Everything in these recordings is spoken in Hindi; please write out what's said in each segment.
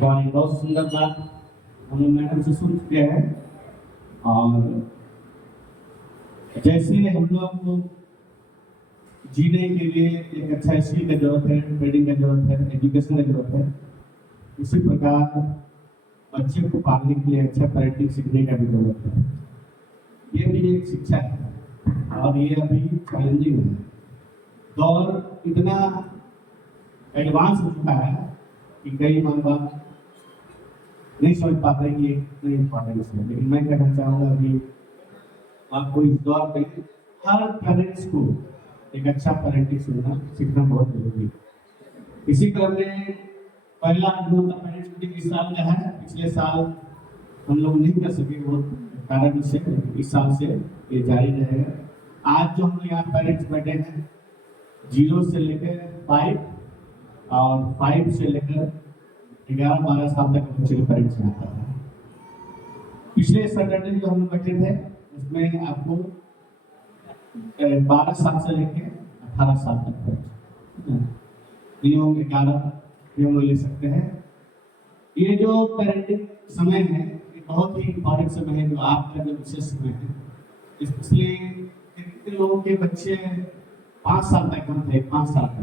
वाली बहुत सुंदर बात हम लोग मैडम से सुन चुके हैं। और जैसे हम लोग को जीने के लिए एक अच्छा स्किल की जरूरत है, ट्रेनिंग की जरूरत है, एजुकेशन की जरूरत है, उसी प्रकार बच्चे को पालने के लिए अच्छा पेरेंटिंग सीखने का भी जरूरत है। ये भी एक शिक्षा है और ये अभी चैलेंजिंग है। दौर इतना एडवांस हो चुका है कि कई माँ बाप नहीं समझ पाते कि कितनी इम्पोर्टेंस है। लेकिन मैं कहना चाहूँगा कि आपको इस दौर में हर पेरेंट्स को एक अच्छा पेरेंटिंग सीखना बहुत जरूरी है। इसी क्रम में पहला अनुभव पेरेंट्स मीटिंग इस साल का है। पिछले साल हम लोग नहीं कर सके वो कारण से, इस साल से ये जारी रहेगा। आज जो हम यहाँ पेरेंट्स बैठे हैं 0 से लेकर 5 और 5 से लेकर 11-12 साल तक बच्चे के पेरेंट्स यहाँ पर हैं। पिछले सैटरडे जो हम बैठे थे उसमें आपको 12 साल से लेकर 18 साल तक नियम 11 नियम ले सकते हैं। ये जो पेरेंटिंग समय है ये बहुत ही इम्पोर्टेंट समय है, जो आपका जो विशेष समय है। इसलिए कितने लोगों के बच्चे 5 साल तक हम थे, 5 साल तक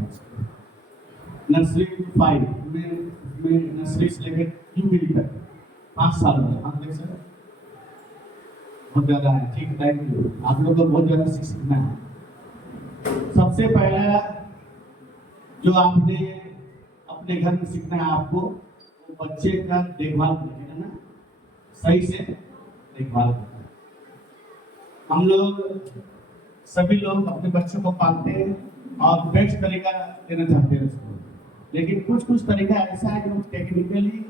नर्सरी 5 में नर्सरी से लेकर यूकेजी तक 5 साल में हम देख सकते बहुत ज़्यादा है। ठीक, थैंक यू। आप लोग को बहुत ज़्यादा सीखना है। सबसे पहला जो आपने अपने घर में सीखना है आपको, वो बच्चे का देखभाल करना ना, सही से देखभाल करना। हम लोग सभी लोग अपने बच्चों को पालते हैं और बेस्ट तरीका देना चाहते हैं उसको, लेकिन कुछ तरीका ऐसा है जो टेक्निकली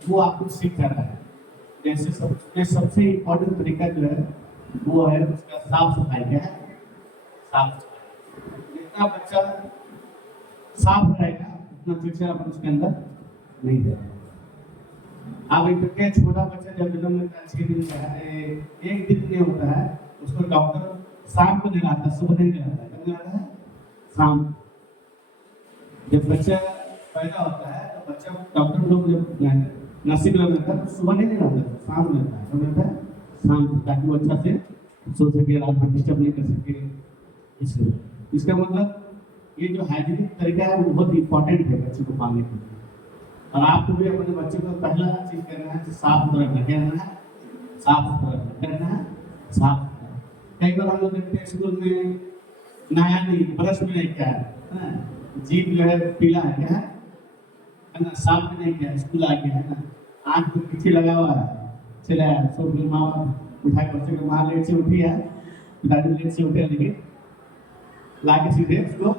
वो आपको सीख कर रहा है। जैसे सबसे इम्पोर्टेंट तरीका जो है वो है उसका साफ सफाई। क्या है? साफ सफाई। जितना बच्चा साफ रहेगा उतना चिड़चिड़ापन उसके अंदर नहीं रहेगा। आप एक देखिए, छोटा बच्चा जब जन्म लेता है 6 दिन का है, 1 दिन नहीं होता है, उसको डॉक्टर शाम को नहलाता, सुबह नहीं नहलाता है। कब नहलाता है? शाम। जब बच्चा पैदा होता है तो बच्चा डॉक्टर लोग जब नर्सिंग में रहता है तो सुबह नहीं रहता है, शाम में रहता है। कब रहता है? शाम, ताकि वो अच्छा से सो सके, रात भर डिस्टर्ब नहीं कर सके। इसलिए इसका मतलब ये जो हाइजीनिक तरीका है वो बहुत इंपॉर्टेंट है बच्चे को पालने के लिए। और आपको भी अपने बच्चे को पहला चीज करना है, साफ सुथरा रखना है, साफ सुथरा रखना है, साफ सुथरा। कई बार हम लोग देखते हैं स्कूल में नया नहीं, ब्रश भी नहीं किया है, जीभ जो है पीला है, क्या है ना, साफ भी नहीं किया, स्कूल आ गया है ना, आँख में पीछे लगा हुआ है, चला है सो फिर माँ उठाए बच्चे को, माँ लेट से उठी है, पिताजी लेट से उठे, लेकिन ला के सीधे उसको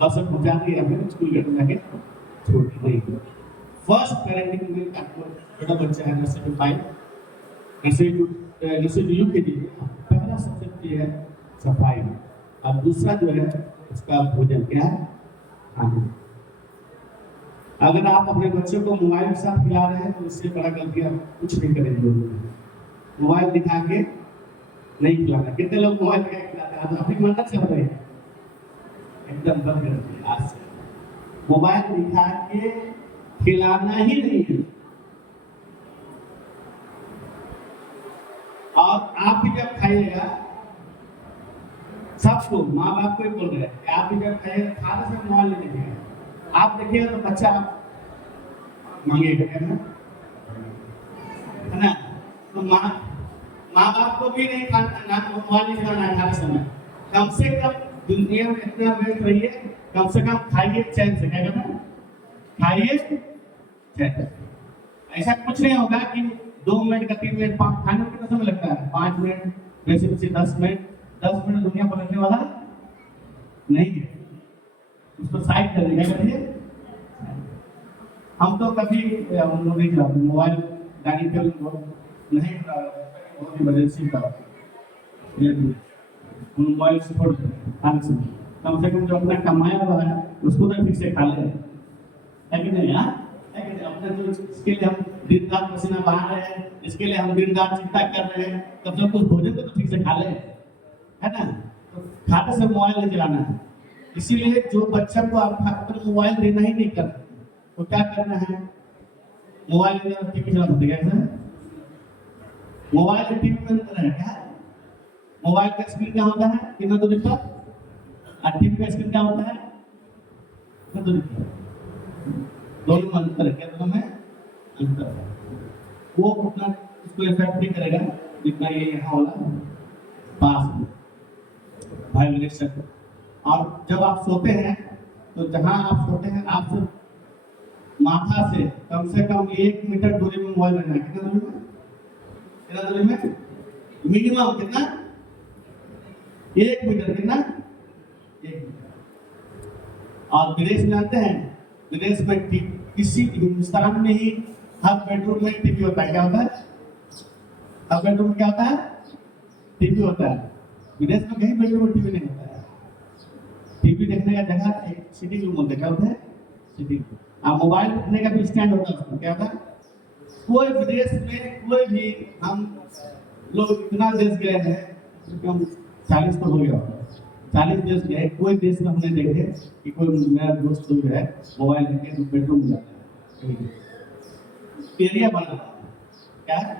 बस में पहुँचा दिए या फिर स्कूल गेट में जाके छोड़ नहीं। फर्स्ट पेरेंटिंग में आपको छोटा बच्चा है nursery to 5, nursery to UKG, पहला सब्जेक्ट ये है सफाई, और दूसरा जो है उसका भोजन। क्या है? खाना। अगर आप अपने बच्चों को मोबाइल के साथ खिला रहे हैं तो इससे बड़ा गलती आप कुछ नहीं करेंगे। मोबाइल दिखा के नहीं खिलाना। कितने लोग मोबाइल दिखा के खिलाते हैं? अपनी मदद से हो रही है, एकदम बंद कर दीजिए आज से। मोबाइल दिखा के खिलाना ही नहीं है। और आप भी जब खाइएगा, सबको माँ बाप को ही बोल रहे हैं, आप भी जब खाइएगा खाने से मोबाइल नहीं देखिएगा। आप देखिएगा तो बच्चा मांगेगा, है ना? तो माँ बाप को भी नहीं खाना, मोबाइल नहीं खिलाना है खाने समय। कम से कम दुनिया में इतना व्यस्त रहिए, कम से कम खाइए चैन से। क्या करना? खाइए चैन से। ऐसा कुछ नहीं होगा कि 2 मिनट का 3 मिनट खाने में कितना समय लगता है? 5 मिनट, वैसे 10 मिनट। 10 मिनट दुनिया पलटने वाला नहीं है, उसको साइड कर देगा। करिए हम तो कभी हम लोग नहीं चलाते मोबाइल, डाइनिंग टेबल नहीं, बहुत इमरजेंसी का मोबाइल से छोड़ खाने से कम जो अपना कमाया हुआ है उसको तो ठीक से खा ले, है कि नहीं? अपना जो इसके लिए हम दिन रात पसीना बहा रहे हैं, इसके लिए हम दिन रात चिंता कर रहे हैं, तब सब कुछ भोजन को तो ठीक से खा ले, है ना? तो खाते से मोबाइल नहीं चलाना है। इसीलिए जो बच्चा को आप खाते मोबाइल देना ही नहीं करते, तो क्या करना है? मोबाइल में टीवी चला सकते क्या? मोबाइल और टीवी में अंतर है क्या? मोबाइल का स्क्रीन क्या होता है कितना दूरी पर, और टीवी का स्क्रीन क्या होता है कितना दूरी पर? दोनों में अंतर है क्या? दोनों में अंतर है। वो उतना उसको इफेक्ट नहीं करेगा जितना ये यहाँ वाला पास वाइब्रेशन। और जब आप सोते हैं तो जहाँ आप सोते हैं आपसे माथा से कम 1 मीटर दूरी में मोबाइल रहना है। कितना दूरी में? कितना दूरी में? मिनिमम कितना? 1 मीटर। कितना? 1 मीटर। और विदेश में आते हैं, विदेश में किसी हिंदुस्तान में ही हर बेडरूम में टीवी होता है। क्या होता है? हर बेडरूम में क्या होता है? टीवी होता है। विदेश में कहीं बेडरूम में टीवी नहीं होता है। टीवी देखने का जगह एक सिटिंग रूम होता है। क्या होता है? Sitting room. आप मोबाइल रखने का भी स्टैंड होता है उसमें। क्या होता है? कोई विदेश में कोई भी हम लोग इतना देश गए हैं, कम 40 तो हो गया होगा, 40 देश गए, कोई देश में हमने देखे कि कोई मेरा दोस्त जो है मोबाइल लेके बेडरूम में जाता है। एरिया बना क्या है?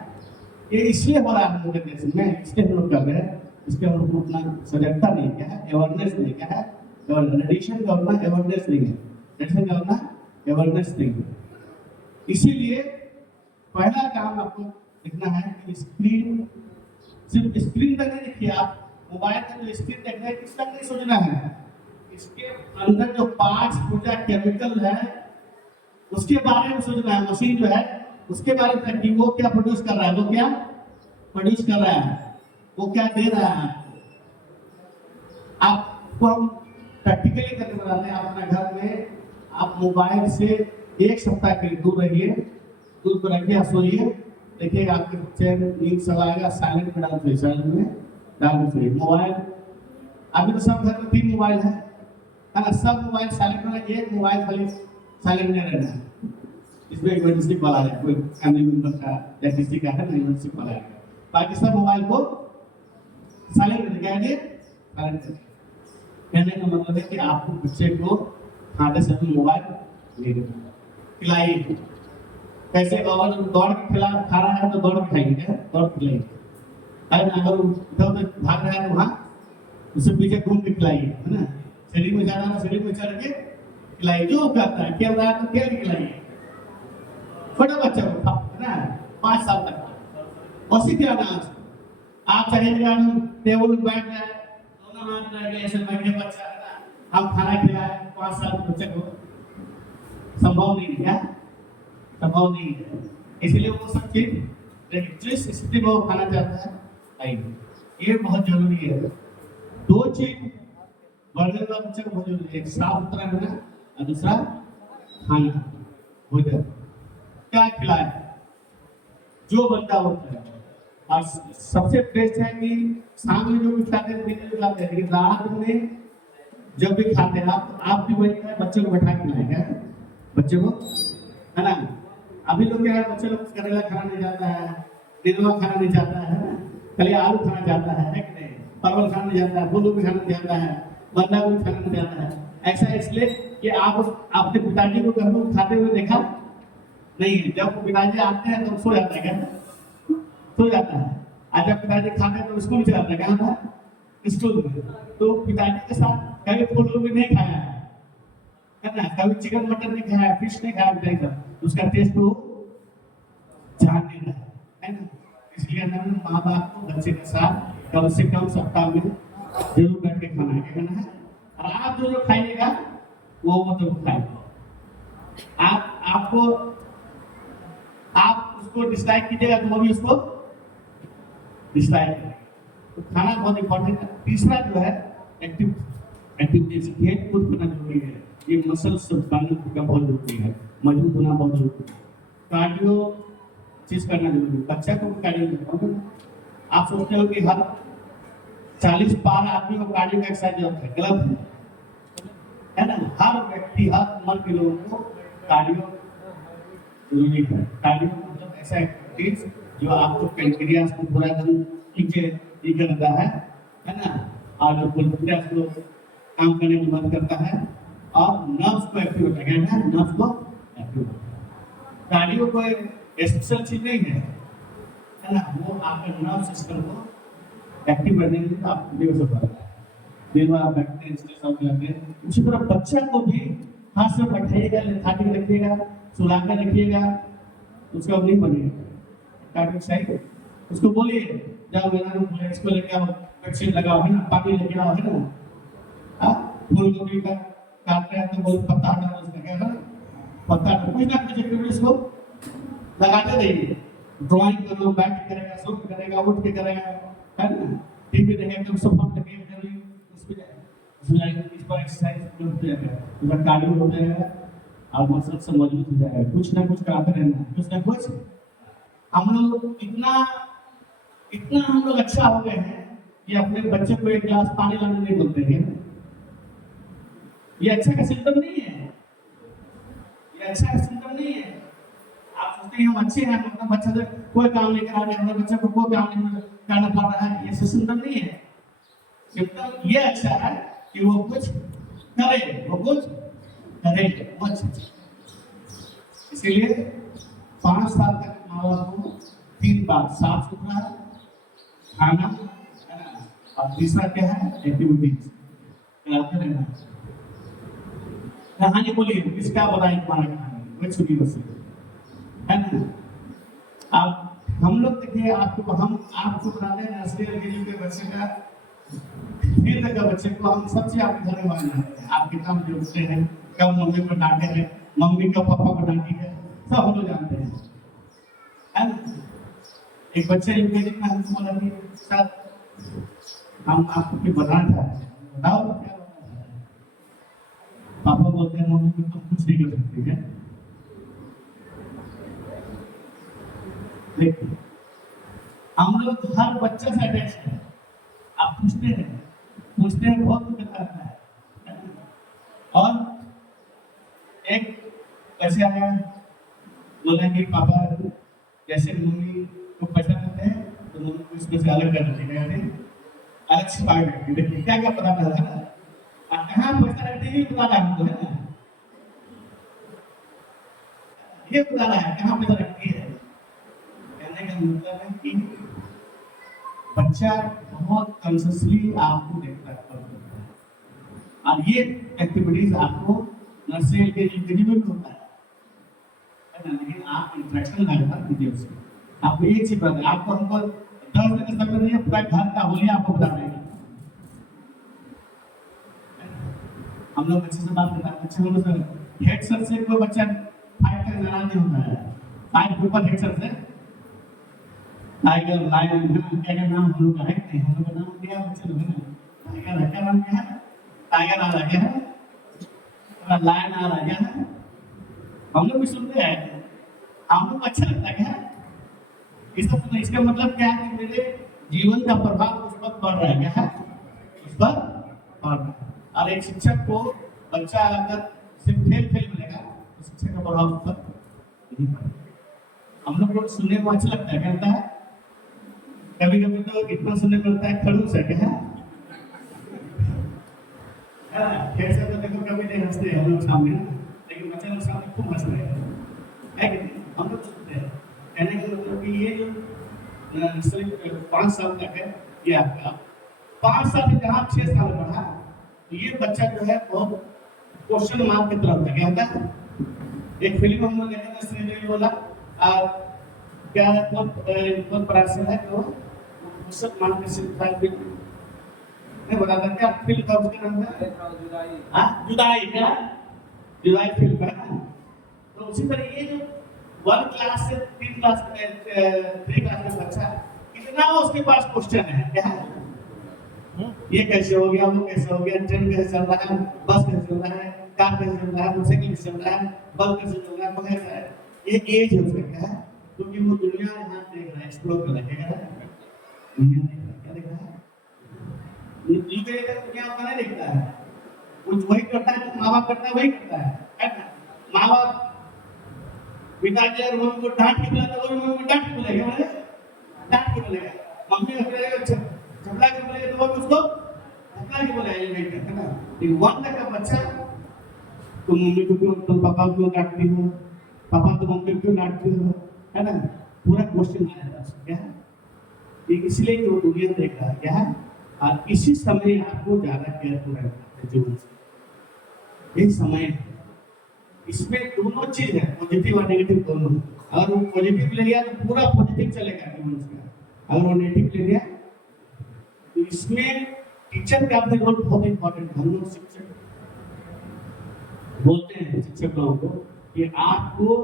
ये इसलिए हो रहा है हम लोग के देश में, इसलिए हम लोग कर रहे हैं, इसके हम लोग उतना सजगता नहीं। क्या है? अवेयरनेस नहीं। क्या है? रेडिएशन का उतना अवेयरनेस नहीं है। रेडिएशन का उतना अवेयरनेस नहीं है। इसीलिए पहला काम आपको देखना है कि स्क्रीन, सिर्फ स्क्रीन तक नहीं देखिए, आप मोबाइल का जो स्क्रीन देख रहे हैं इस तक नहीं सोचना है, इसके अंदर जो पार्ट्स पूजा केमिकल है उसके बारे में सोचना है। मशीन जो है उसके बारे में कि वो क्या प्रोड्यूस कर रहा है, वो क्या प्रोड्यूस कर रहा है, वो क्या दे रहा है। आपको हम प्रैक्टिकली करके बताते हैं। अपने घर में आप मोबाइल से 1 सप्ताह के लिए दूर रहिए, दूर पर रखिए, आप सोइए, देखिएगा आपके बच्चे नींद सब आएगा। साइलेंट में डाल दीजिए, साइलेंट में डाल दीजिए मोबाइल। अभी तो सब घर में 3 मोबाइल है ना? सब मोबाइल साइलेंट में, एक मोबाइल खाली साइलेंट में रहना है। इसमें इमरजेंसी कॉल आ जाए, कोई फैमिली मेंबर का या किसी का है ना, इमरजेंसी कॉल आएगा। बाकी सब मोबाइल को साइलेंट में रखिए, साइलेंट में। कहने का मतलब है कि आपको बच्चे को खाते समय मोबाइल ले देना, खिलाइए। कैसे? अगर दौड़ के खिला खा रहा है तो दौड़ के खाइए, क्या दौड़ के खिलाइए। अगर इधर भाग रहा है तो वहाँ उससे पीछे घूम के खिलाइए, है ना? सीढ़ी में जा रहा है तो सीढ़ी में चढ़ के खिलाइए। जो करता है, खेल रहा है तो खेल के खिलाइए। छोटे बच्चे को है ना, 5 साल तक उसी खिलाना। आप चाहेंगे टेबल पर बैठ जाए, दोनों हाथ लगे ऐसे बैठे बच्चा है ना, हम खाना खिलाए 5 साल के बच्चे को, संभव नहीं है। संभव नहीं है। इसलिए वो सब चीज जिस स्थिति में वो खाना चाहता है आएगी, ये बहुत जरूरी है। 2 चीज बढ़ने वाला बच्चे को बहुत जरूरी है, एक साफ सुथरा रहना और दूसरा खाना भोजन। क्या खिलाए जो बनता है वो खिलाए। और सबसे बेस्ट है कि शाम में जो भी खाते हैं दिन में खाते हैं, लेकिन रात में जब भी खाते हैं आप भी वही है, बच्चे को बैठा के खिलाएंगे, बच्चे को, है ना? अभी लोग क्या है, बच्चे लोग करेला खाना नहीं जाता है, नेनुआ खाना नहीं जाता है ना, खाली आलू खाना जाता है कि नहीं, परवल खाना नहीं जाता है, फूल गोभी खाना नहीं जाता है, बंधा गोभी खाना नहीं जाता है। ऐसा इसलिए कि आप अपने पिताजी को कभी खाते हुए देखा नहीं है। जब पिताजी आते हैं तो सो जाता है, क्या सो जाता है। आज जब पिताजी खाते हैं तो स्कूल चला जाता है, कहाँ था? स्कूल में। तो पिताजी के साथ कभी फूल गोभी नहीं खाया है ना, कभी चिकन मटन नहीं खाया, फिश नहीं खाया पिताजी का, उसका टेस्ट वो जान नहीं रहा है ना। इसलिए माँ बाप को बच्चे के साथ कम से कम सप्ताह में जरूर बैठ के खाना है। और आप जो खाइएगा वो मतलब खाएगा। आप उसको डिसलाइक कीजिएगा तो वो भी उसको डिसलाइक करेगा। तो खाना बहुत इंपॉर्टेंट है। तीसरा जो है एक्टिविटीज, खेल कूद करना जरूरी है। ये मसल्स बनना का बहुत जरूरी है, मजबूत होना बहुत जरूरी है। कार्डियो चीज करना जरूरी है। बच्चा को कार्डियो करना, आप सोचते हो कि हर 40 पार आदमी को कार्डियो का एक्सरसाइज होता है, गलत है ना? हर व्यक्ति, हर उम्र के लोगों को कार्डियो जरूरी है। कार्डियो मतलब ऐसा एक्टिविटीज जो आपको पेनक्रियास को पूरा एकदम ठीक करता है ना? और जो पेनक्रियास को काम करने में मदद करता है और नर्व्स को एक्टिव करता है, नर्व्स को एक्टिव करता है। कार्डियो कोई स्पेशल चीज नहीं है ना, वो आपके नर्व सिस्टम को एक्टिव करने के लिए आप वीडियो से कर रहा है। दिन भर आप बैठते हैं, स्ट्रेस आउट करते हैं। उसी तरह बच्चा को भी हाथ से बैठाइएगा, लेथार्गिक रखिएगा, सुला कर रखिएगा, उसका नहीं बनेगा कार्डियो एक्सरसाइज। उसको बोलिए जाओ मेरा रूम है, इसको लेके आओ, बेडशीट लगाओ है ना, पानी लेके आओ है ना, हाँ फूल गोभी का काट रहे हैं तो बोल पत्ता हटा दो, उसका क्या है पत्ता कुछ ना कुछ एक्टिविटीज को लगाते रहिए। ड्राइंग करो, बैठ के करेगा, सो के करेगा, उठ के करेगा, है ना, टीवी देखेगा तो सब फट लगे करेंगे, उसमें इस पर एक्सरसाइज हो जाएगा, उसका कार्डियो हो जाएगा और मसल से मजबूत हो जाएगा। कुछ ना कुछ कराते रहना, कुछ ना कुछ। हम लोग इतना हम लोग अच्छा हो गए हैं कि अपने बच्चे को एक गिलास पानी लाने नहीं बोलते हैं। ये अच्छा का सिम्टम नहीं है, ये अच्छा का सिम्टम नहीं है। आप सोचते हैं हम अच्छे हैं, अपना बच्चा से कोई काम नहीं करा रहे, हमारे बच्चे को कोई काम नहीं करना पड़ रहा है, ये सिम्टम नहीं है। सिम्टम ये अच्छा है कि वो कुछ करे, वो कुछ करे, वो अच्छा। इसीलिए 5 साल तक माँ बाप को 3 बात साफ सुथरा खाना है ना, और तीसरा क्या है एक्टिविटीज कराते रहना। कहानी बोलिए, किसका बताएं तुम्हारा कहानी, वही सुनिए बस, है ना। आप हम लोग देखिए, आपको बताते हैं नर्सरी एलकेजी के बच्चे का, फिर तक का बच्चे को हम सबसे आपके घर में बनाते हैं। आप कितना जोड़ते हैं, कब मम्मी को डांटे हैं, मम्मी का पापा को डांटी है, सब हम लोग जानते हैं, है ना। एक बच्चे एलकेजी में हमको बोला कि सर हम आपको कुछ बताना चाहते हैं, बताओ क्या बताना है। पापा बोलते हैं मम्मी को तुम कुछ नहीं कर सकते क्या। देखिए हम लोग हर बच्चे से अटैच है। आप पूछते हैं बहुत कुछ करता है। और एक ऐसे आया बोला कि पापा जैसे मम्मी को पैसा देते हैं तो मम्मी को इसमें से अलग कर देते हैं, अलग से बाहर रखते। देखिए क्या क्या पता चलता है, कहाँ पैसा रखते हैं पता है हमको, है ना, ये पता है कहाँ पैसा रखती है। कहने का मतलब है कि बच्चा बहुत कॉन्शियसली आपको देखता है और ये एक्टिविटीज आपको नर्सरी के एलकेजी में होता है ना, लेकिन आप इंटरेक्शन लगातार कीजिए उससे। आपको एक चीज बता, आपको हमको 10 दिन का समय नहीं है, पूरा घर का बोलिए आपको बता देंगे। हम लोग बच्चे से बात करते हैं, बच्चे हम लोग हेड सर से कोई बच्चा 5 तक नाराज नहीं होता है, 5 के ऊपर हेड सर से टाइगर लायन क्या क्या नाम हम लोग का है, हम लोग का नाम क्या बच्चे लोग हैं, टाइगर क्या नाम क्या है, टाइगर आ रहा है, लायन आ रहा है, हम लोग भी सुनते हैं, हम लोग अच्छा लगता है क्या इसका मतलब क्या है कि मेरे जीवन का प्रभाव उस पर पड़ रहा है, क्या है उस पर पड़ रहा है। और एक शिक्षक को बच्चा अगर सिर्फ खेल मिलेगा तो शिक्षक का प्रभाव उस पर नहीं पड़ेगा। हम लोग सुनने को अच्छा लगता है, क्या लगता है, कभी कभी तो इतना सुनने को लगता है खड़ूस है, क्या खेल से तो देखो कभी नहीं हंसते हम लोग सामने, लेकिन बच्चे लोग सामने खूब हंसते हैं, है कि नहीं, हम लोग सुनते हैं। कहने का मतलब कि ये जो 5 साल तक है, ये आपका 5 साल से जहाँ 6 साल बढ़ा तो ये बच्चा जो है बहुत क्वेश्चन मार्क की तरफ था। क्या होता है, एक फिल्म हम लोग देखा था, श्रीदेवी बोला क्या मतलब पराशर है तो क्वेश्चन मार्क से नहीं बताता क्या फिल्म का उसका नाम था, जुदाई, क्या जुदाई फिल्म है। तो उसी तरह ये जो 1 क्लास से 3 क्लास 3 क्लास का बच्चा कितना उसके पास क्वेश्चन है, क्या है ये कैसे हो गया, वो कैसे हो गया, ट्रेन कैसे चल रहा है, बस कैसे चल रहा है, कार कैसे चल रहा है, मोटरसाइकिल कैसे चल रहा है, बल्ब कैसे चल रहा है, वो कैसा है, ये एज है उसका, क्या है, क्योंकि वो दुनिया यहाँ देख रहा है, एक्सप्लोर कर रहा है, दुनिया देख रहा है, क्या देख रहा है, दुनिया का नहीं देखता है, कुछ वही करता है, माँ बाप करता है वही करता है ना। माँ बाप पिताजी और मम्मी को डांट के बोला तो मम्मी को डांट के बोलेगा, डांट के बोलेगा, मम्मी को झगड़ा के बोलेगा तो वो उसको झगड़ा के बोलेगा, ये नहीं करता ना। लेकिन 1 तक का बच्चा तो मम्मी को क्यों, तो पापा को क्यों डांटती हो, पापा तो मम्मी क्यों डांटते हो, है ना, पूरा क्वेश्चन आ जाता है क्या है, ये इसलिए कि वो दुनिया देख रहा है क्या है, और इसी समय आपको ज्यादा केयरफुल रहना है जीवन से। ये समय है, इसमें दोनों चीज है, पॉजिटिव और नेगेटिव दोनों। अगर वो पॉजिटिव ले लिया तो पूरा पॉजिटिव चलेगा जीवन से, अगर वो नेगेटिव ले लिया तो इसमें टीचर का अपने रोल बहुत इंपॉर्टेंट है। हम लोग शिक्षक बोलते हैं शिक्षक लोगों को कि आपको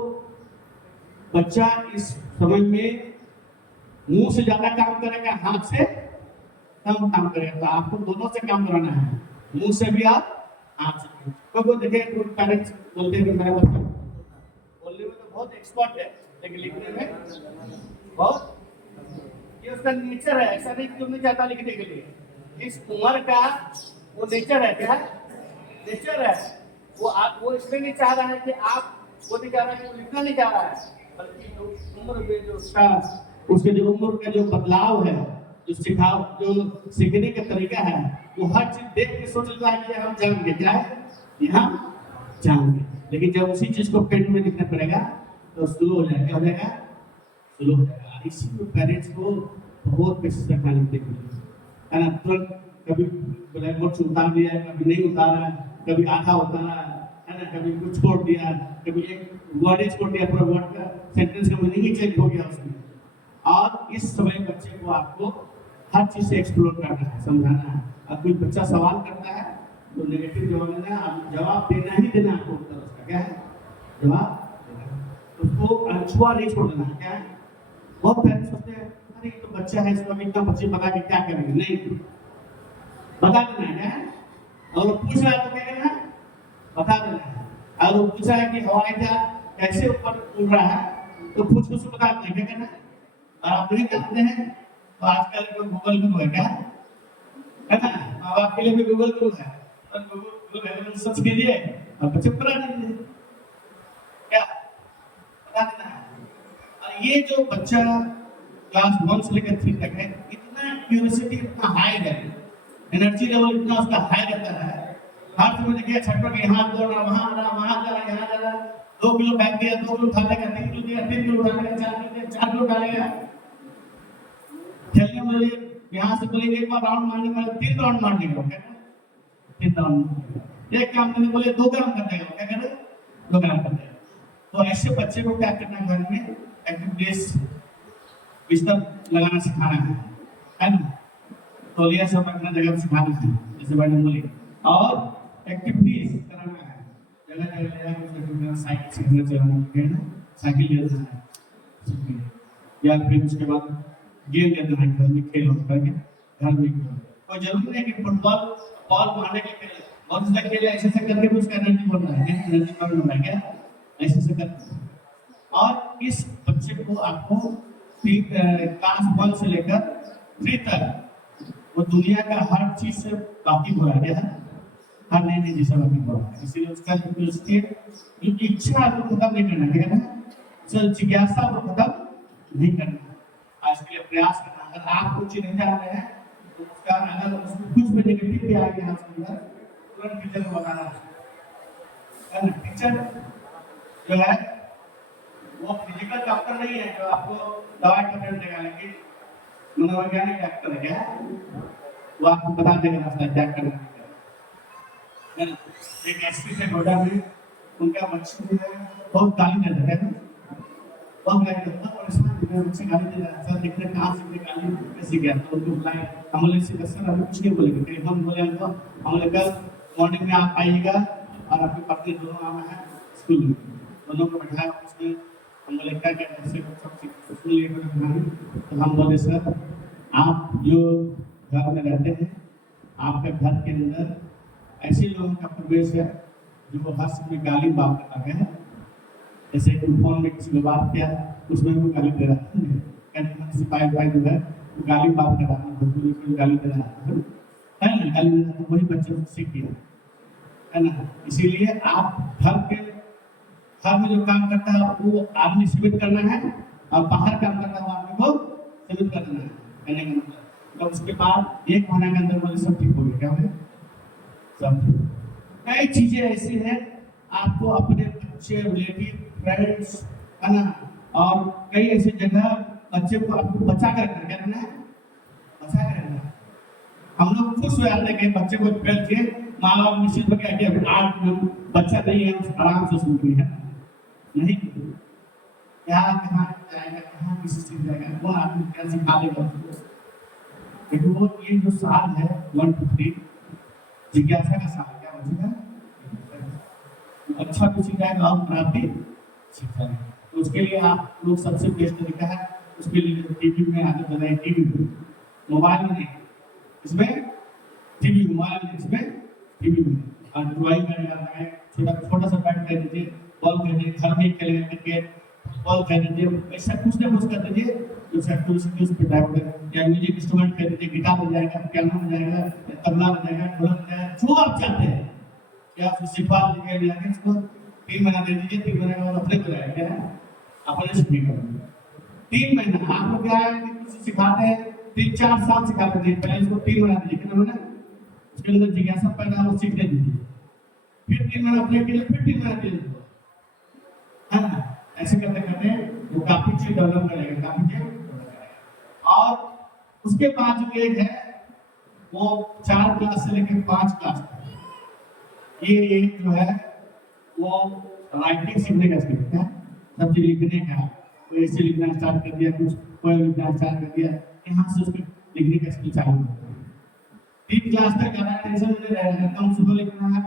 बच्चा इस समय में मुंह से ज्यादा काम करेगा, हाथ से कम काम करेगा, तो आपको दोनों से काम कराना है, मुंह से भी आप हाथ से भी। तो देखिए कुछ पेरेंट्स बोलते हैं कि मेरा बच्चा बोलने में तो बहुत एक्सपर्ट है लेकिन लिखने में बहुत, ये उसका नेचर है, ऐसा नहीं क्यों नहीं चाहता लिखने के लिए, इस उम्र का वो नेचर है, क्या नेचर है, वो इसलिए नहीं चाह रहा है कि आप, वो नहीं चाह रहा है कि वो लिखना नहीं चाह रहा है, बल्कि जो उम्र में जो उसके जो उम्र का जो बदलाव है, जो सिखाव, जो सीखने का तरीका है, वो हर चीज देख के सोच लेता है कि हम जाएंगे क्या है, यहाँ जाएंगे, लेकिन जब उसी चीज को पेन में लिखना पड़ेगा तो स्लो हो जाएगा, हो जाएगा स्लो हो जाएगा। इसी को पेरेंट्स को बहुत कोशिश रखना लिखने के लिए, है ना, तुरंत कभी ब्लैक बोर्ड से उतार दिया, कभी नहीं उतारा, कभी आधा उतारा, है ना, कभी कुछ छोड़ दिया, कभी एक वर्ड छोड़ दिया, पूरा वर्ड का सेंटेंस का मीनिंग ही चेंज हो गया उसमें। और इस समय बच्चे को आपको हर चीज से एक्सप्लोर करना है, समझाना है। अब कोई बच्चा सवाल करता है तो नेगेटिव जवाब देना, जवाब देना ही देना आपको, उत्तर उसका क्या है, जवाब देना, उसको अनछुआ नहीं छोड़ देना, क्या है। बहुत पेरेंट्स सोचते हैं अरे ये तो बच्चा है, इसको इतना बच्चे बता के क्या करेंगे, नहीं, बता देना है, क्या है, और पूछ रहा है तो क्या करना है, बता देना है। अगर वो पूछ रहा है कि हवाई जहाज कैसे ऊपर उड़ रहा है तो पूछ के बता देना, क्या करना है। और आप नहीं जानते हैं तो आजकल तो गूगल गुरु है, क्या है ना, माँ बाप के लिए भी गूगल गुरु है, और गूगल सर्च कीजिए और बच्चे पढ़ा दीजिए, क्या बता देना है। और ये जो बच्चा क्लास 1 से लेकर 3 तक है, इतना क्यूरियोसिटी इतना हाई है, एनर्जी लेवल इतना उसका हाई रहता है, हर समय देखिए छटपट के यहाँ दौड़ रहा, वहाँ आ रहा, वहाँ जा रहा, यहाँ जा रहा, 2 किलो बैग दिया, 2 किलो उठा लेगा, 3 किलो दिया, 3 किलो उठा लेगा, 4 किलो उठा लेगा। खेलने वाले यहाँ से बोले एक बार राउंड मारने वाले 3 राउंड मार लेगा, क्या 3 राउंड, एक काम करने बोले 2 काम कर देगा, क्या करे 2 काम कर देगा। तो ऐसे बच्चे को क्या करना, घर में एक्टिविटीज बिस्तर लगाना सिखाना है ना, तौलिया सब अपना जगह पर सिखाना है, जैसे मैंने बोली, और एक्टिविटीज कराना है, जगह जगह ले जाकर साइकिल सीखना चलाना है ना, साइकिल ले जाना है, या फिर उसके बाद गेम देना है, घर में खेल होता है, घर में खेल, और जरूरी नहीं कि फुटबॉल बॉल मारने के लिए और उसका खेल ऐसे से करके भी उसका एनर्जी बढ़ रहा है, एनर्जी बर्न हो रहा है, क्या ऐसे से कर। और इस बच्चे को आपको क्लास 1 से लेकर 3 तक वो दुनिया का हर चीज से वाकिफ हो रहा है, हर नई नई चीज से वाकिफ हो रहा है, इसीलिए उसका जो इच्छा है वो खत्म नहीं करना है, जो जिज्ञासा वो खत्म नहीं करना, आज के लिए प्रयास करना। अगर आप कुछ नहीं जान रहे हैं तो उसका, अगर उसमें कुछ भी नेगेटिव भी आ गया उसके अंदर, तुरंत टीचर को बताना है ना। टीचर जो है वो फिजिकल डॉक्टर नहीं है जो आपको दवाई का पेड़ देगा, लेकिन मनोवैज्ञानिक डॉक्टर है, क्या वो आपको बता देगा रास्ता क्या करना है ना। एक एसपी से नोएडा में उनका बच्चे जो है बहुत गाली दे रहे हैं, बहुत गाली देता है, और इसमें बच्चे गाली दे रहा है, सर देखने कहाँ से गाली कैसे गया, तो उनको बुलाए, हमले से सर अभी कुछ नहीं बोलेंगे, हम बोले हमको, हमने कल मॉर्निंग में आप आइएगा और आपकी पत्नी दोनों आना है स्कूल में, दोनों को बैठाया उसमें, हम बोले क्या क्या ऐसे सब सुन लिए, तो हम बोले सर आप जो घर में रहते हैं, आपके घर के अंदर ऐसे लोगों का प्रवेश है जो हर समय गाली बात करता है, जैसे फोन में किसी को बात किया उसमें वो गाली दे रहा है, सिपाही भाई जो है वो गाली बात कर रहा है, गाली दे रहा है ना, गाली दे रहा है, वही बच्चे को सीख गया है ना। इसीलिए आप घर में जो काम करता है वो आदमी सीमित करना है, और बाहर काम करता है आदमी को सीमित करना है, कहने का मतलब। तो उसके बाद 1 महीने के अंदर वाले सब ठीक हो गया, क्या है सब। कई चीजें ऐसी हैं आपको अपने बच्चे रिलेटिव फ्रेंड्स, है ना, और कई ऐसी जगह बच्चे को आपको बचा कर रखना, क्या करना है, बचा कर रखना। हम लोग खुश हो जाते हैं कि बच्चे को ट्वेल्थ के माँ बाप निश्चित होकर आगे आज बच्चा नहीं है आराम से सुन है नहीं, क्या कहाँ जाएगा, कहाँ किसी चीज जाएगा, वो आदमी क्या सिखा देगा उसको। लेकिन वो ये जो साल है 1 to 3 जिज्ञासा का साल, क्या बचेगा, अच्छा कुछ जाएगा और खराब भी सीख जाएगा। तो उसके लिए आप लोग सबसे बेस्ट तरीका है, उसके लिए टीवी में आदत बनाए, टीवी में, मोबाइल में नहीं, इसमें टीवी, मोबाइल में, इसमें टीवी में। और ड्राइंग करने जाता है, छोटा सा बैट कर दीजिए, बॉल कर दीजिए, घर में खेलेंगे क्रिकेट, बॉल कर दीजिए, ऐसा कुछ ना कुछ कर दीजिए जो एक्टिविटी उस पर टाइप कर, या म्यूजिक इंस्ट्रूमेंट कर दीजिए, गिटार हो जाएगा, पियानो हो जाएगा, तबला हो जाएगा, ढोलक हो जाएगा, जो आप चाहते हैं क्या उसको सिखा दीजिए, या इसको 3 महीना दे दीजिए, 3 महीने के बाद अपने को जाएगा, अपने से भी करेंगे। 3 महीना आप लोग क्या है कि सिखाते हैं, 3-4 साल सिखाते थे, पहले इसको 3 महीना दीजिए, कितना महीना, उसके अंदर जिज्ञासा पैदा हो, सीखने दीजिए, फिर 3 महीना ब्रेक के लिए, फिर 3 महीना दीजिए, है ना, ऐसे करते करते वो काफी चीज डेवलप करेगा, काफी चीज डेवलप करेगा। और उसके बाद जो एज है वो 4 क्लास से लेकर 5 क्लास तक, ये एज जो है वो राइटिंग सीखने का स्किल है, सब चीज लिखने का, कोई ऐसे लिखना स्टार्ट कर दिया, कुछ कोई लिखना स्टार्ट कर दिया, यहाँ से उसके लिखने का स्किल चालू होता है। 3 क्लास तक ज्यादा टेंशन नहीं रहेगा, कम सुबह लिखना है,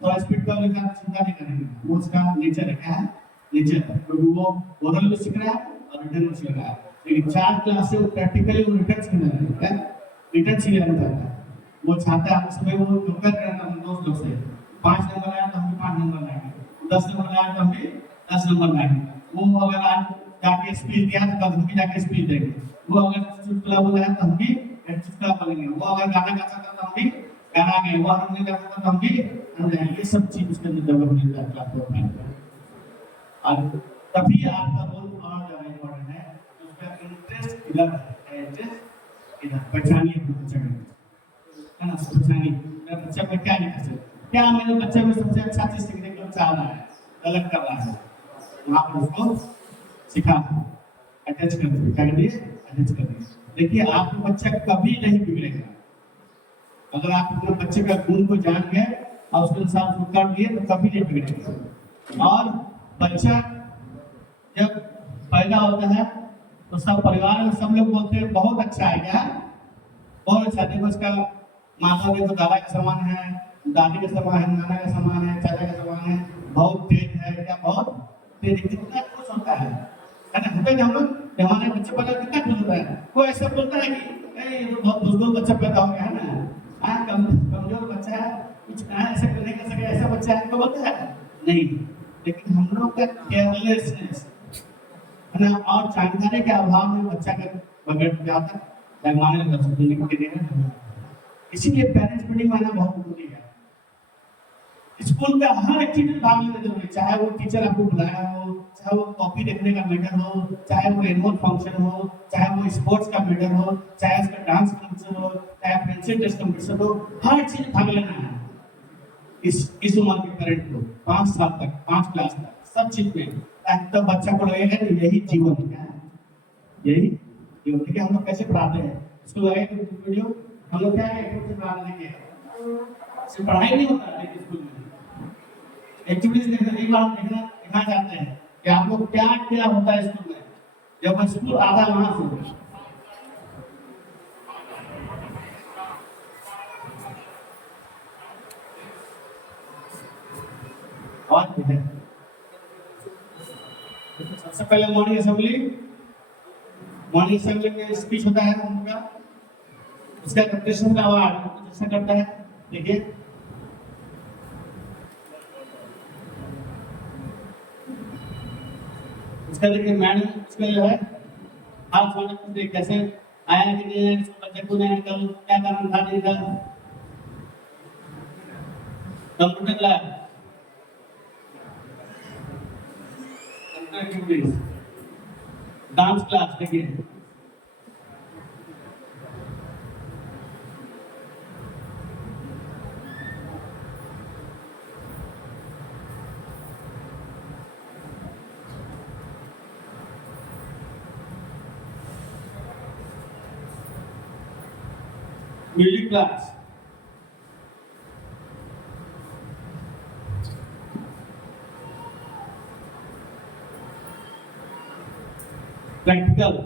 थोड़ा स्पीड कम लिखना, चिंता नहीं करेंगे, वो उसका नेचर है, क्या है, नेचर है, क्योंकि वो ओरल भी सीख रहा है और रिटर्न भी सीख रहा है। लेकिन 4 क्लास से वो प्रैक्टिकली वो रिटर्न सीखना है, रिटर्न सीखना चाहता है, वो चाहता है उसमें वो कंपेयर करना है दोस्त लोग से, 5 नंबर आया तो हम भी 5 नंबर लाएंगे, 10 नंबर आया तो हम भी 10 नंबर लाएंगे। वो अगर आज जाके स्पीच दिया तो कल हम भी जाके स्पीच देंगे, वो अगर चुटकुला बोला तो हम भी चुटकुला बोलेंगे, वो अगर गाना गा सकता तो हम भी गाना गाएंगे, वो हम नहीं गा सकता तो हम भी हम जाएंगे। ये सब चीज उसके अंदर डेवलप मिलता है क्लास में, और तभी आपका रोल और ज्यादा इम्पोर्टेंट है, उसका इंटरेस्ट इधर है, इंटरेस्ट इधर, पहचानिए अपने बच्चे में, है ना, पहचानिए मेरा बच्चा में क्या नहीं कर सकता, क्या मेरे बच्चे में सबसे अच्छा चीज सीखने को चाह रहा है, गलत कर रहा है, वहाँ पर उसको सिखा अटैच कर दीजिए, क्या कर दीजिए, अटैच कर दीजिए। देखिए आपका बच्चा कभी नहीं बिगड़ेगा अगर आप अपने बच्चे का गुण को जान गए और उसके अनुसार उसको कर दिए तो कभी नहीं बिगड़ेगा। और बच्चा जब पैदा होता है तो सब परिवार में सब लोग बोलते हैं बहुत अच्छा है, क्या बहुत अच्छा, देखो इसका माता देखो दादा के समान है, दादी के समान है, नाना के समान है, चाचा के समान है, बहुत तेज है, क्या बहुत तेज, कितना खुश होता है ना, होते हैं हम लोग, हमारे बच्चे पैदा कितना खुश होता है। कोई ऐसा बोलता है कि ये बहुत बुजुर्ग बच्चा पैदा हो गया है ना, कमजोर बच्चा है, कुछ ऐसा नहीं कर सके, ऐसा बच्चा है, तो बोलता है नहीं। लेकिन हम लोग का केयरलेसनेस है ना, और जानकारी के अभाव में बच्चा का बगड़ जाता है, लगवाने लगा सकते हैं। इसीलिए पेरेंट्स मीटिंग आना बहुत जरूरी है। स्कूल का हर एक चीज में भाग लेना जरूरी है, चाहे वो टीचर आपको बुलाया हो, चाहे वो कॉपी देखने का मैटर हो, चाहे वो एनुअल फंक्शन हो, चाहे वो स्पोर्ट्स का मैटर हो, चाहे उसका डांस कॉम्पिटिशन हो, चाहे फ्रेंडशिप टेस्ट कॉम्पिटिशन हो, हर चीज में भाग लेना है। इस उम्र के पेरेंट को 5 साल तक, 5 क्लास तक, सब चीज में, तो बच्चा को लगेगा कि यही जीवन है, यही जीवन। देखिए हम लोग कैसे पढ़ाते हैं, इसको लगाए वीडियो, हम लोग क्या पढ़ाने के सिर्फ पढ़ाई नहीं होता है स्कूल में, एक्टिविटीज दिखाना चाहते हैं कि आप लोग क्या क्या होता है स्कूल में। जब स्कूल आता है वहां से और है सबसे पहले मॉर्निंग असेंबली में स्पीच होता है हम लोग का, उसका कंटेस्टेंट का अवार्ड जैसा करता है, देखिए इसका देखिए मैडम इसका जो है हाथ जोड़ने को देख कैसे आया कि नहीं इसको बच्चे को नहीं कल क्या कारण था नहीं था। Computer class, computer activities, dance class, देखिए म्यूजिक क्लास, प्रैक्टिकल,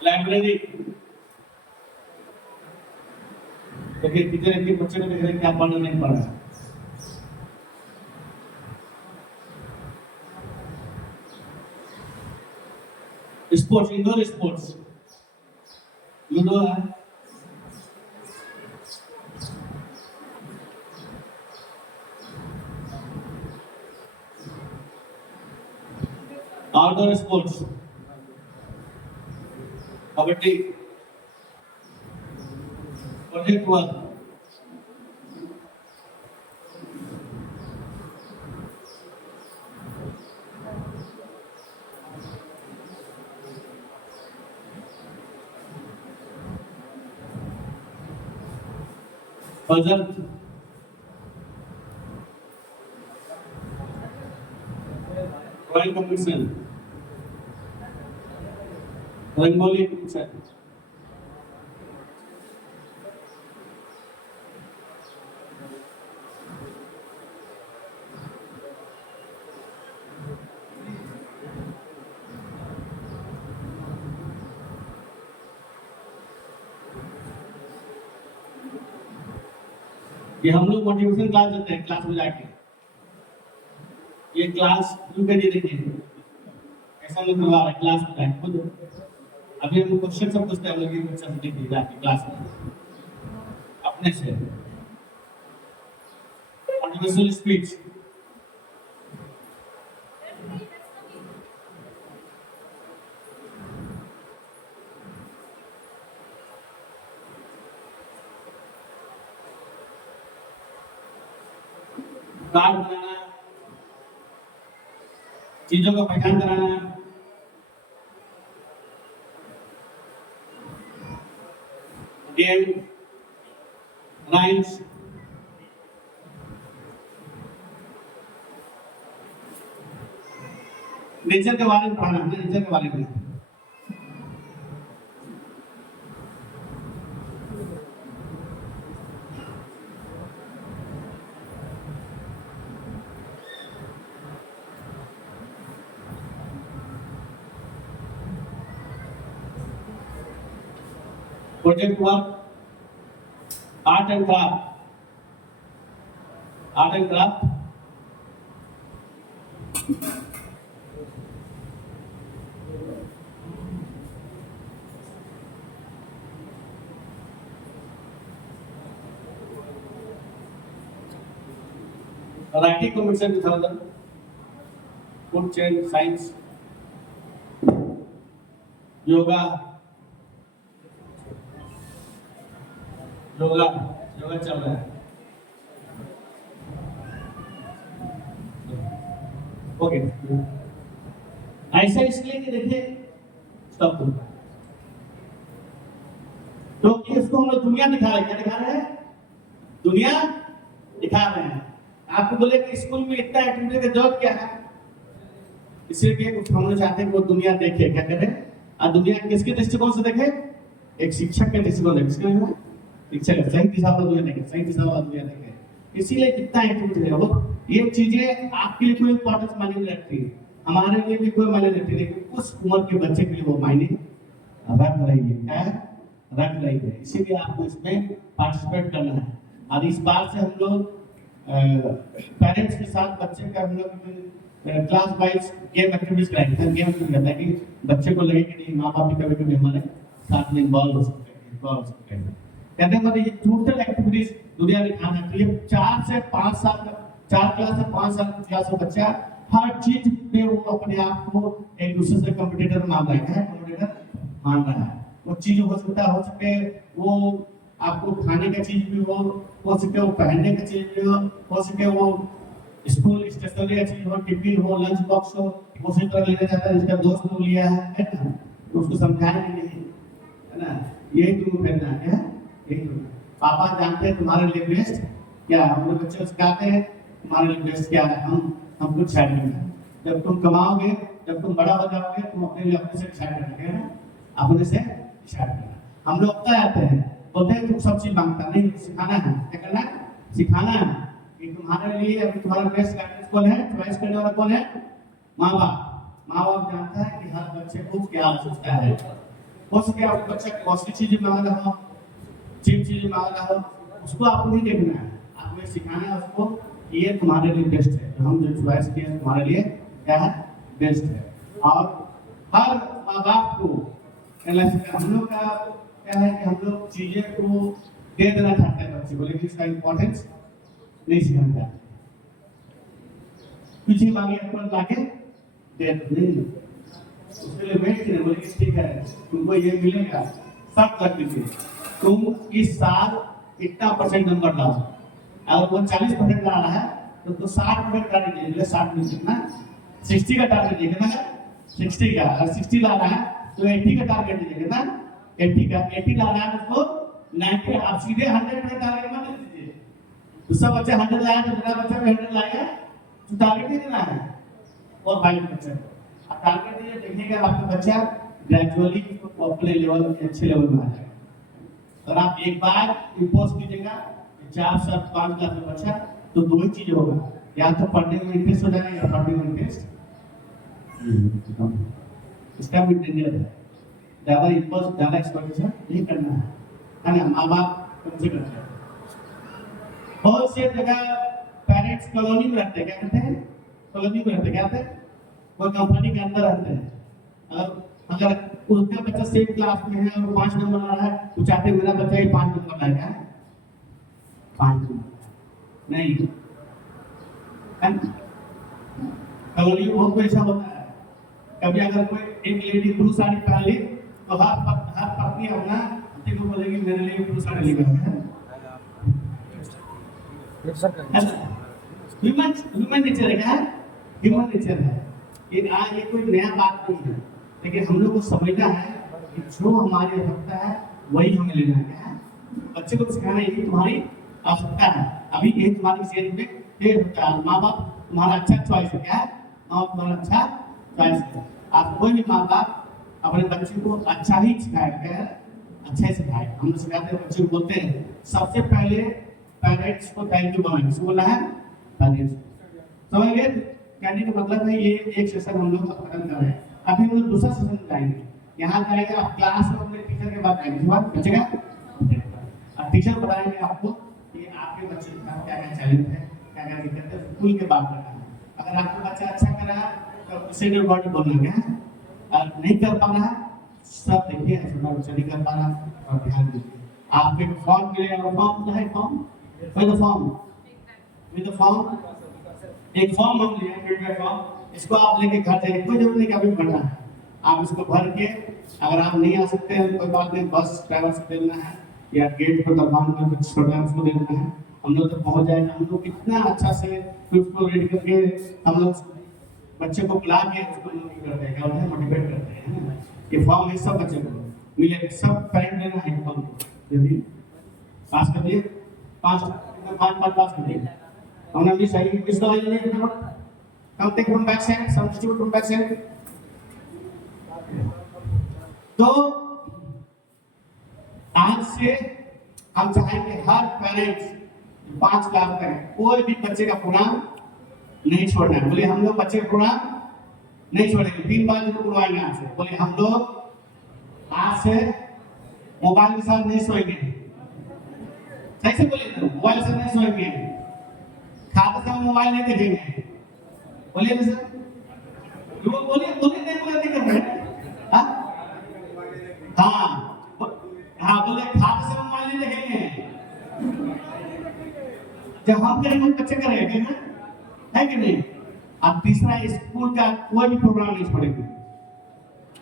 लाइब्रेरी। देखिए टीचर एक ही बच्चे को देख रहे हैं क्या पढ़ रहा नहीं पढ़ रहा। स्पोर्ट्स, इंडोर स्पोर्ट्स, लूडो है, outdoor sports, kabaddi, project work, puzzle, drawing competition, rangoli competition, ये हम लोग मोटिवेशन क्लास देते हैं, क्लास में जाके ये क्लास शुरू कर देखिए ऐसा लोग करवा रहे क्लास में जाके खुद। अभी हम क्वेश्चन सब पूछते हैं, हम लोग ये बच्चा से देखिए जाके क्लास में अपने से मोटिवेशनल स्पीच, कार्ड बनाना, चीजों का पहचान कराना, गेम, राइम्स, नेचर के बारे में पढ़ाना, नेचर के बारे में। Project work, art and craft, art and craft, writing competition 2000, food chain science, yoga, yoga yoga चल रहा है। ओके, ऐसा इसलिए कि देखिए स्टॉप दो, क्योंकि इसको हम लोग दुनिया दिखा रहे हैं। क्या दिखा रहे हैं? दुनिया दिखा रहे हैं। आपको बोले कि स्कूल में इतना एक्टिविटी का जॉब क्या है, इसलिए हम लोग चाहते हैं कि वो दुनिया देखे। क्या करें? और दुनिया किसके दृष्टिकोण से देखे? एक शिक्षक के दृष्टिकोण से। शिक्षक सही दिशा पर दुनिया देखे, सही दिशा पर दुनिया देखे। इसीलिए कितना एक्टिविटी है वो, ये चीजें आपके लिए कोई इंपॉर्टेंस मायने नहीं रखती, हमारे लिए भी कोई मायने नहीं रखती, लेकिन उस उम्र के बच्चे के लिए वो मायने रख रही है। क्या रख रही है? इसीलिए आपको इसमें पार्टिसिपेट करना है। और इस बार से हम लोग पेरेंट्स के साथ बच्चे का हम लोग क्लास वाइज गेम एक्टिविटीज कराएंगे। गेम करता है कि बच्चे को लगे कि नहीं माँ बाप भी कभी कभी हमारे साथ में इन्वॉल्व हो सकते हैं। कहते हैं मतलब ये टोटल एक्टिविटीज दुनिया में दिखाना है। तो ये 4 से 5 साल का, 4 क्लास से 5 साल क्लास का बच्चा हर चीज पे वो अपने आप को एक दूसरे से कॉम्पिटिटर मान रहा है। कॉम्पिटिटर मान रहा है। वो चीज हो सके वो आपको खाने का चीज भी हो सके वो पहनने का चीज भी हो सके वो स्कूल स्टेशनरी का चीज हो, टिफिन हो, लंच बॉक्स हो, उसी तरह लेने जाता है जिसका दोस्त को लिया है ना, तो उसको समझाएंगे नहीं, है ना, यही तुम करना है। यही होता है। पापा जानते हैं तुम्हारे लिए बेस्ट क्या है, हम लोग बच्चे को सिखाते हैं तुम्हारे लिए बेस्ट क्या है, हम कुछ डिसाइड करना है। जब तुम कमाओगे, जब तुम बड़ा हो जाओगे, तुम अपने लिए अपने से डिसाइड करना है, अपने से डिसाइड करना। हम लोग अपना आते हैं, बोलते हैं तुम सब चीज मांगता नहीं, सिखाना है, क्या करना है, सिखाना है कि तुम्हारे लिए अभी तुम्हारा बेस्ट गाइडेंस कौन है, चॉइस करने वाला कौन है, माँ बाप। माँ बाप जानता है कि हर बच्चे को क्या सोचता है। हो सके आपके बच्चा कॉस्टली चीजें मांग रहा हो, चीप चीजें मांग रहा हो, उसको आपको नहीं देखना है, आपको ये सिखाना है उसको कि ये तुम्हारे लिए बेस्ट है, तो हम जो चॉइस किए तुम्हारे लिए क्या है, बेस्ट है। और हर माँ बाप को हम लोग का क्या है कि हम लोग चीजें को दे देना चाहते हैं बच्चे को, लेकिन इसका इम्पोर्टेंस नहीं सिखाता है। कुछ ही मांगे अपन लाके दे नहीं, उसके लिए वेट करें, बोले कि ठीक है तुमको ये मिलेगा, सब कर दीजिए, तुम इस साल इतना परसेंट नंबर लाओ। अगर वो 40% ला रहा है तो 60% टारगेट दीजिए, 60 में कितना 60 का टारगेट दीजिए कितना, 60 का। अगर 60 ला रहा है तो 80 का टारगेट दीजिए कितना, 80 का। 80 ला रहा है उसको 90, आप सीधे 100% टारगेट मत दीजिए। दूसरा बच्चा 100 लाया तो दूसरा बच्चा भी 100 लाएगा, तो टारगेट नहीं देना है। और बाकी बच्चे आप टारगेट दीजिए, देखिएगा आपका बच्चा ग्रेजुअली अपने लेवल में अच्छे लेवल में आ जाएगा। अगर आप एक बार इंपोज कीजिएगा 4 से 5 क्लास में बच्चा, तो दो ही चीज होगा, या तो पढ़ने में इंटरेस्ट हो जाएगा या पढ़ने में इंटरेस्ट। इसका भी डेंजर है, ज्यादा इंपोज ज्यादा एक्सपेक्टेशन नहीं करना है ना। माँ बाप तुमसे करते हैं। बहुत से जगह पेरेंट्स कॉलोनी में रहते हैं, क्या कहते हैं, कॉलोनी में रहते हैं, क्या कहते हैं, वो कंपनी के अंदर रहते हैं। अगर उसका बच्चा सेम क्लास में है और 5 नंबर ला रहा है, तो चाहते मेरा बच्चा ही 5 नंबर लाएगा, 5 नंबर नहीं। कॉलोनी में बहुत ऐसा होता है, कभी अगर कोई एक लेडी ब्लू साड़ी पहन ली तो हर पत्नी अपना पति को बोलेगी मेरे लिए ब्लू साड़ी लेकर है। ह्यूमन नेचर है, क्या है, ह्यूमन नेचर है। ये कोई नया बात नहीं है, लेकिन हम लोग को समझना है कि जो हमारी आवश्यकता है वही हमें लेना है। क्या है, बच्चे को सिखाना है कि तुम्हारी आवश्यकता है, अभी ये तुम्हारी सेहत में ये होता है। माँ बाप तुम्हारा अच्छा चॉइस है, क्या है, माँ बाप तुम्हारा अच्छा चॉइस है। आप कोई भी माँ बाप अपने बच्चे को अच्छा ही सिखाएगा, क्या है, अच्छा ही सिखाएगा। हम लोग सिखाते हैं, बच्चे को बोलते हैं सबसे पहले पेरेंट्स को थैंक यू बोलना है, बोलना है पेरेंट्स। समझ गए, कहने का मतलब है ये एक सेशन हम लोग खत्म कर रहे हैं, अभी हम लोग दूसरा सेशन जाएंगे। यहाँ जाएंगे आप क्लास में अपने टीचर के बाद आएंगे, बात बचेगा और टीचर बताएंगे आपको कि आपके बच्चे का क्या क्या चैलेंज है, क्या क्या दिक्कत है, स्कूल के बाद करना है। अगर आपका बच्चा अच्छा कर रहा है तो सेकेंड वर्ड बोलना है, और नहीं कर पा रहा है सब देखिए, छोटा बच्चा नहीं कर पा रहा और ध्यान दीजिए। आपके फॉर्म मिलेगा, फॉर्म है, फॉर्म विद फॉर्म, एक फॉर्म हम लिए फीडबैक फॉर्म, इसको आप लेके घर जाइए, कोई जरूरत नहीं कि अभी भरना है, आप इसको भर के, अगर आप नहीं आ सकते हैं कोई बात नहीं, बस ड्राइवर से देना है या गेट पर दरबान में कुछ छोटा उसको देना है, हम लोग तक पहुंच जाएगा। हम लोग कितना अच्छा से फिर उसको रेडी करके हम लोग बच्चे को बुला के उसको करते हैं, क्या होता है, मोटिवेट करते हैं। ये फॉर्म है सब बच्चे को मिलेगा, सब पेरेंट लेना है फॉर्म, यदि पास कर दिए 5 पास कर दिए हमने भी सही इसका ले लेंगे। Come take from back side, substitute from back side. तो आज से हम चाहेंगे हर पेरेंट्स 5 क्लास तक कोई भी बच्चे का प्रोग्राम नहीं छोड़ना है। बोले हम लोग बच्चे का प्रोग्राम नहीं छोड़ेंगे, 3 बार जरूर बुलवाएंगे आपसे। बोले हम लोग आज से मोबाइल के साथ नहीं सोएंगे, सही से बोले, मोबाइल से नहीं सोएंगे, खाते समय मोबाइल नहीं देखेंगे। बोलिए सर, बोलिए नहीं कर रहे हैं, हाँ बोले खाते समय मोबाइल नहीं देखेंगे। जब हम करेंगे बच्चे करेंगे है कि नहीं। अब तीसरा, स्कूल का कोई भी प्रोग्राम नहीं छोड़ेंगे,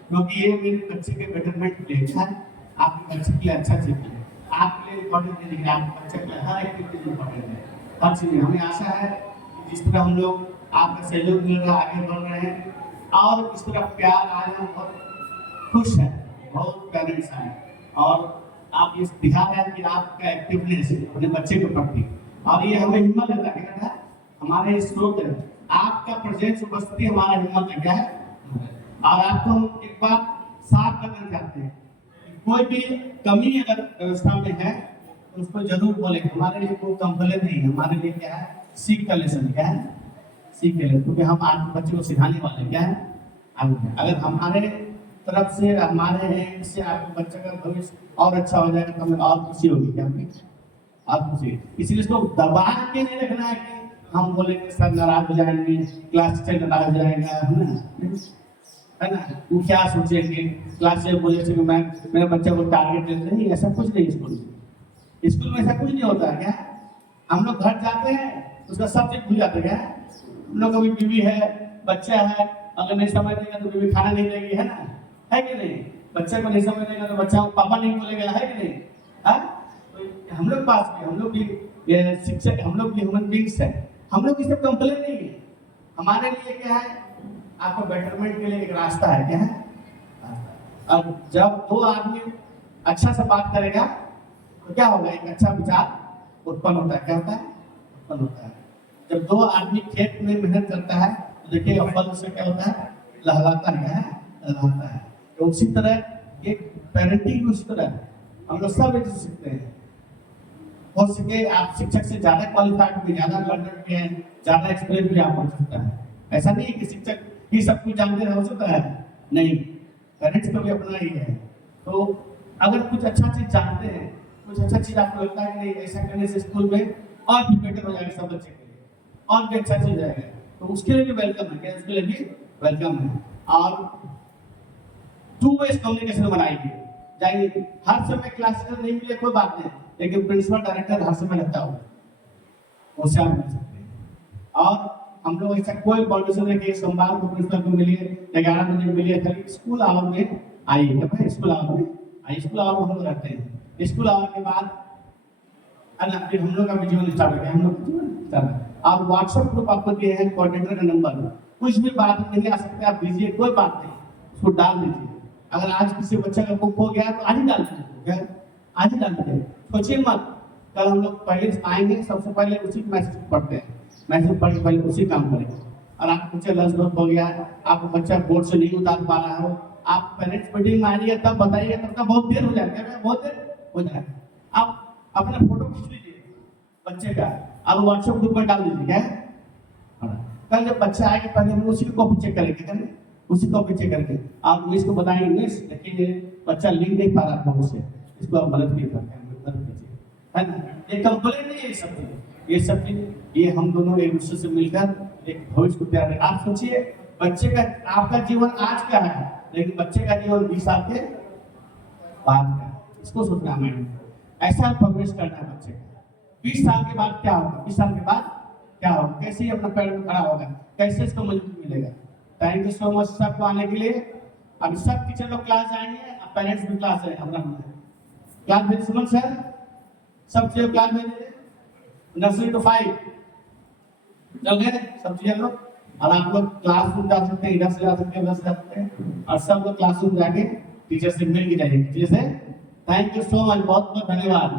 क्योंकि ये मेरे बच्चे के बेटरमेंट के लिए है, आपके बच्चे के लिए अच्छा चाहिए, आपके लिए इम्पोर्टेंट नहीं है, आपके बच्चे के लिए हर एक्टिविटी इम्पोर्टेंट है, हर चीज। हमें आशा है कि जिस तरह हम लोग आपका सहयोग मिल रहा है, आगे बढ़ रहे हैं, और इस तरह प्यार आज हम बहुत खुश हैं, बहुत पेरेंट्स आए और आप ये दिखा रहे हैं कि आपका एक्टिवनेस अपने बच्चे के प्रति, और ये हमें हिम्मत देता है, क्या है हमारे स्रोत है, आपका प्रेजेंस उपस्थिति हमारा हिम्मत है, क्या है। और आपको हम एक बार साफ करना चाहते हैं, कोई भी कमी अगर व्यवस्था में है तो उसको जरूर बोले। हमारे लिए कोई कंप्लेन नहीं है, हमारे लिए क्या है सीख का लेसन, क्या है सीख के लेसन, क्योंकि हम आज बच्चे को सिखाने वाले क्या है। अगर हमारे तरफ से हमारे इससे आपके बच्चे का भविष्य और अच्छा हो जाएगा तो हमें और खुशी होगी, क्या होगी और खुशी। इसलिए इसको दबा के नहीं रखना है कि हम बोलेंगे सर नाराज हो जाएंगे, क्लास टीचर नाराज हो जाएगा, है ना, वो क्या सोचेंगे क्लास में बोले कि मैं मेरे बच्चे को टारगेट देते नहीं, ऐसा कुछ नहीं। स्कूल में ऐसा कुछ नहीं होता है, क्या हम लोग घर जाते हैं उसका सब चीज भूल जाते हैं। हम लोग को भी बीवी है, बच्चा है, अगर नहीं समझ देगा तो बीवी खाना नहीं देगी, है ना, है कि नहीं। बच्चे को नहीं समझ देगा तो बच्चा पापा नहीं बोलेगा, है कि नहीं। तो हम लोग पास में हम लोग भी शिक्षक, हम लोग भी ह्यूमन बींग्स है, हम लोग इससे कंप्लेन नहीं है। हमारे लिए क्या है, आपको बेटरमेंट के लिए एक रास्ता है, क्या है। अब जब दो आदमी अच्छा से बात करेगा तो क्या होगा, एक अच्छा विचार उत्पन्न होता है, क्या होता है उत्पन्न होता है। जब दो आदमी खेत में मेहनत करता है तो देखिए फल से क्या होता है, लहलाता है, क्या है लहलाता है। तो उसी तरह एक पेरेंटिंग उसी तरह हम लोग सब एक सीखते हैं। हो सके आप शिक्षक से ज्यादा क्वालिफाइड भी, ज्यादा लर्नर भी हैं, ज्यादा एक्सपीरियंस भी आप हो सकता है। ऐसा नहीं कि शिक्षक ही सब कुछ जानते रह सकता है, नहीं, पेरेंट्स को भी अपना ही है। तो अगर कुछ अच्छा चीज जानते हैं, कुछ अच्छा चीज आपको लगता है कि नहीं ऐसा करने से स्कूल में और भी बेटर हो जाएगा सब बच्चे के लिए, और भी अच्छा चीज जाएगा, तो उसके लिए भी वेलकम है, क्या उसके लिए भी वेलकम है। और टू वे कम्युनिकेशन बनाएंगे जाएंगे। हर समय क्लास टीचर नहीं मिले कोई बात नहीं, लेकिन प्रिंसिपल डायरेक्टर हर समय रहता होगा, उससे आप मिल सकते हैं। और हम लोग ऐसा कोई बाउंडेशन है कि सोमवार को प्रिंसिपल को मिलिए, 11 बजे मिलिए, खाली स्कूल आवर में आइए, क्या भाई स्कूल आवर में आइए। स्कूल आवर में हम लोग रहते हैं, स्कूल आवर के बाद फिर हम लोग का भी जीवन स्टार्ट हो गया, हम लोग का जीवन स्टार्ट है। आप व्हाट्सएप ग्रुप आपको दिए हैं, कोऑर्डिनेटर का नंबर, कुछ भी बात नहीं आ सकते आप दीजिए, कोई बात नहीं, उसको डाल दीजिए। अगर आज किसी बच्चे का बुक हो गया तो आज ही डाल दीजिए, आज ही डाल दीजिए, सोचिए मत। कल हम लोग पहले आएंगे, सबसे पहले उसी मैसेज पढ़ते हैं, मैसेज पढ़ के पहले उसी काम करेंगे। और आपको बच्चा लंच ब्रेक हो गया, आपको बच्चा बोर्ड से नहीं उतार पा रहा हो, आप पेरेंट्स मीटिंग में आइए तब बताइए, तब तक बहुत देर हो जाएगा, बहुत देर हो जाएगा। आप अपना फोटो खींच लीजिए बच्चे का, आप व्हाट्सएप ग्रुप में डाल दीजिए, क्या है। कल जब बच्चा आएगा पहले हम उसी को कॉपी चेक करेंगे, उसी को कॉपी चेक करके आप मिस को बताएंगे, मिस देखिए बच्चा लिख नहीं पा रहा था मुझसे, इसको आप मदद नहीं करते, मदद कीजिए, है ना। ये कंप्लेन नहीं है, ये सब चीज ये हम दोनों एक दूसरे से मिलकर एक भविष्य को तैयार। आप सोचिए बच्चे का, आपका जीवन आज का है, लेकिन बच्चे का जीवन 20 साल के बाद का, इसको सोचना है। ऐसा परवरिश करना है बच्चे का। 20 साल के बाद क्या होगा, 20 साल के बाद क्या होगा, कैसे अपने पैर में खड़ा होगा, कैसे इसको मजबूती मिलेगा। थैंक यू सो मच सबको आने के लिए। अभी सब टीचर लोग क्लास आएंगे, अब पेरेंट्स भी क्लास है, अपना क्लास भेज सुमन सर, सब टीचर क्लास भेज, नर्सरी टू 5 चल गए सब टीचर लोग। और आप लोग क्लासरूम जा सकते हैं, इधर से जा सकते हैं, उधर से जा सकते हैं, और सब लोग क्लासरूम जाके टीचर से मिल के जाइए, टीचर से। थैंक यू सो मच, बहुत बहुत धन्यवाद।